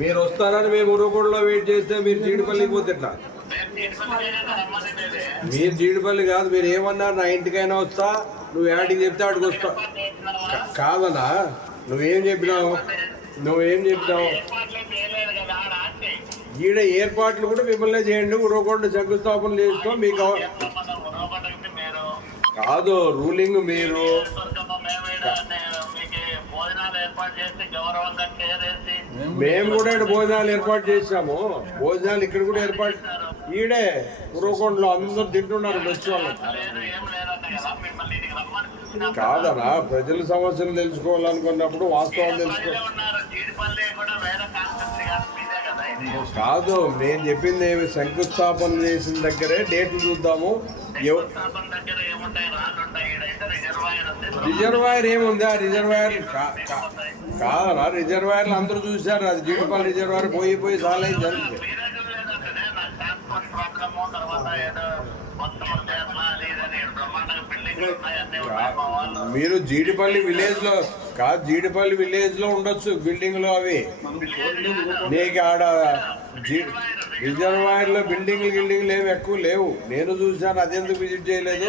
మీరు వస్తారని మేము ఉరుగోడులో వెయిట్ చేస్తే మీరు జీడిపల్లికి పోతే ఎట్లా? మీరు జీడిపల్లి కాదు మీరు ఏమన్నారు? నా ఇంటికైనా వస్తా నువ్వు యాడికి చెప్తే ఆడికి వస్తా. కాదనా నువ్వేం చెప్పినావు? నువ్వేం చెప్పినావు? ఈడ ఏర్పాట్లు కూడా మిమ్మల్ని చేయండి ఉరవకొండ శంకుస్థాపన చేస్తాం మీకు కాదు రూలింగ్ మీరు. మేము కూడా భోజనాలు ఏర్పాటు చేశాము. భోజనాలు ఇక్కడ కూడా ఏర్పాటు ఈడే ఉరవకొండలో అందరూ తింటున్నారు బెస్ట్ వాళ్ళు. కాదనా ప్రజల సమస్యలు తెలుసుకోవాలనుకున్నప్పుడు వాస్తవాలు తెలుసుకో కాదు నేను చెప్పింది ఏమి శంకుస్థాపన చేసిన దగ్గరే డేట్లు చూద్దాము. రిజర్వాయర్ ఏముంది? ఆ రిజర్వాయర్ కా- కా- కాదనా రిజర్వాయర్లు అందరూ చూశారు. అది జీడిపల్లి రిజర్వాయర్ పోయి పోయి చాలా జరిగింది మీరు జీడిపల్లి విలేజ్లో కాదు జీడిపల్లి విలేజ్లో ఉండొచ్చు బిల్డింగ్లు అవి. నీకు ఆడ జీ- రిజర్వాయర్లో బిల్డింగ్లు గిల్డింగ్లు ఏమి ఎక్కువ లేవు. నేను చూశాను అదెందుకు విజిట్ చేయలేదు?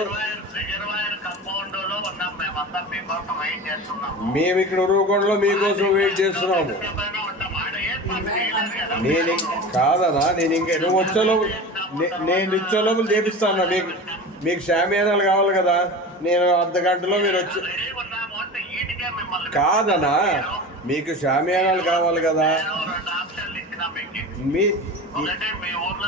మీకోసం చేస్తున్నాము మేము ఇక్కడ ఉరువకొండలో మీకోసం వెయిట్ చేస్తున్నాము. నేను కాదనా నేను ఇంకా నువ్వు వచ్చేలోపు నేను ఇచ్చేలోపు చేపిస్తాను మీకు మీకు షామియానాలు కావాలి కదా. నేను అర్ధ గంటలో మీరు వచ్చి కాదనా మీకు షామియానాలు కావాలి కదా. మీ ఒకటి మీ ఊర్లో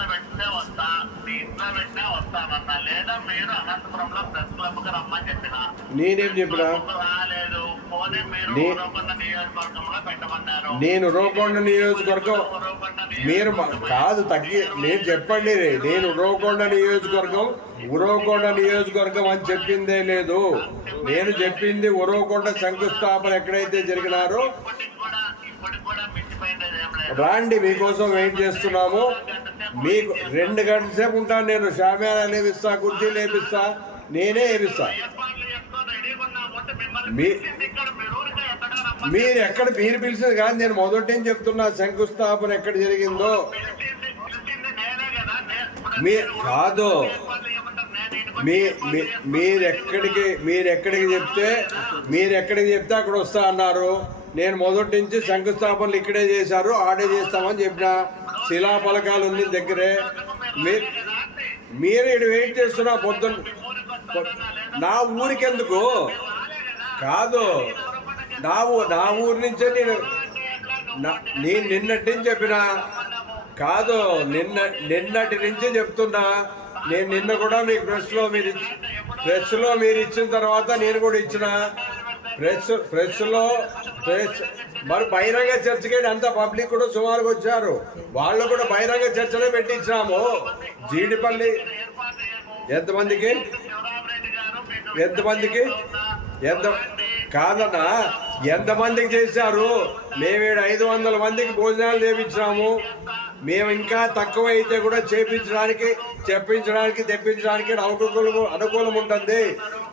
వస్తా మీ ఇంట్లో పెట్టినా వస్తానన్నా లేదా మీరు అనంతపురంలో ప్రెస్ క్లబ్కి రమ్మని చెప్పిన. నేనేం చెప్పినా? రాలేదు. పోనీ మీరు నియోజకవర్గంలో పెట్టమన్నారు. నేను రోకొండ నియోజకవర్గం మీరు కాదు తగ్గి నేను చెప్పండి నేను ఉరవకొండ నియోజకవర్గం ఉరవకొండ నియోజకవర్గం అని చెప్పిందే లేదు. నేను చెప్పింది ఉరవకొండ శంకుస్థాపన ఎక్కడైతే జరిగినారో రాండి మీకోసం వెయిట్ చేస్తున్నాము. మీకు రెండు గంటల సేపు ఉంటాను నేను. షామ్యానా లేపిస్తా కుర్చీ లేపిస్తా నేనే వేపిస్తా మీ- మీరు ఎక్కడ మీరు పిలిచింది కాదు నేను మొదటి నుంచి చెప్తున్నా శంకుస్థాపన ఎక్కడ జరిగిందో. మీ మీరు కాదు. మీ మీ- మీరు ఎక్కడికి మీరు ఎక్కడికి చెప్తే మీరు ఎక్కడికి చెప్తే అక్కడ వస్తా అన్నారు. నేను మొదటి నుంచి శంకుస్థాపనలు ఇక్కడే చేశారు ఆడే చేస్తామని చెప్పిన శిలా పలకాలు ఉంది దగ్గరే. మీరు మీరు ఇక్కడ వెయిట్ చేస్తున్నా పొద్దున్న నా ఊరికెందుకు? కాదు. నా ఊ- నా ఊరి నుంచే నేను నా- నేను నిన్నటి నుంచి చెప్పిన. కాదు నిన్న నిన్నటి నుంచి చెప్తున్నా. నేను నిన్న కూడా మీకు ప్రెస్లో మీరు ప్రెస్లో మీరు ఇచ్చిన తర్వాత నేను కూడా ఇచ్చిన. ప్రెస్ ప్రెస్లో ప్రెస్ మరి బహిరంగ చర్చకి అంత పబ్లిక్ కూడా సుమారుగా వచ్చారు. వాళ్ళు కూడా బహిరంగ చర్చనే పెట్టించినాము జీడిపల్లి ఎంతమందికి? ఎంతమందికి? ఎంత కాదన్నా ఎంతమందికి చేశారు? మేము ఏడు ఐదు వందల మందికి భోజనాలు చేపించాము మేము ఇంకా తక్కువ అయితే కూడా చేపించడానికి చెప్పించడానికి తెప్పించడానికి అనుకూలం అనుకూలం ఉంటుంది.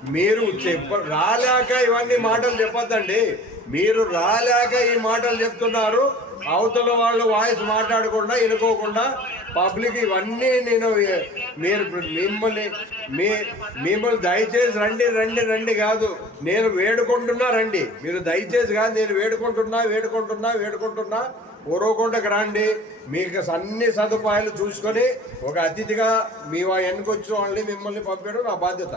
మీరు చెప్ప రాలేక ఇవన్నీ మాటలు చెప్పొద్దండి. మీరు రాలేక ఈ మాటలు చెప్తున్నారు. అవతల వాళ్ళు వాయిస్ మాట్లాడకుండా ఎనుకోకుండా పబ్లిక్ ఇవన్నీ నేను మీరు మిమ్మల్ని మీ మిమ్మల్ని దయచేసి రండి రండి రండి కాదు. నేను వేడుకుంటున్నా రండి. మీరు దయచేసి కాదు నేను వేడుకుంటున్నా వేడుకుంటున్నా వేడుకుంటున్నా. ఊరవకొండకు రండి. మీకు అన్ని సదుపాయాలు చూసుకొని ఒక అతిథిగా మీ ఎన్నికొచ్చిన వాళ్ళని మిమ్మల్ని పంపించడం నా బాధ్యత.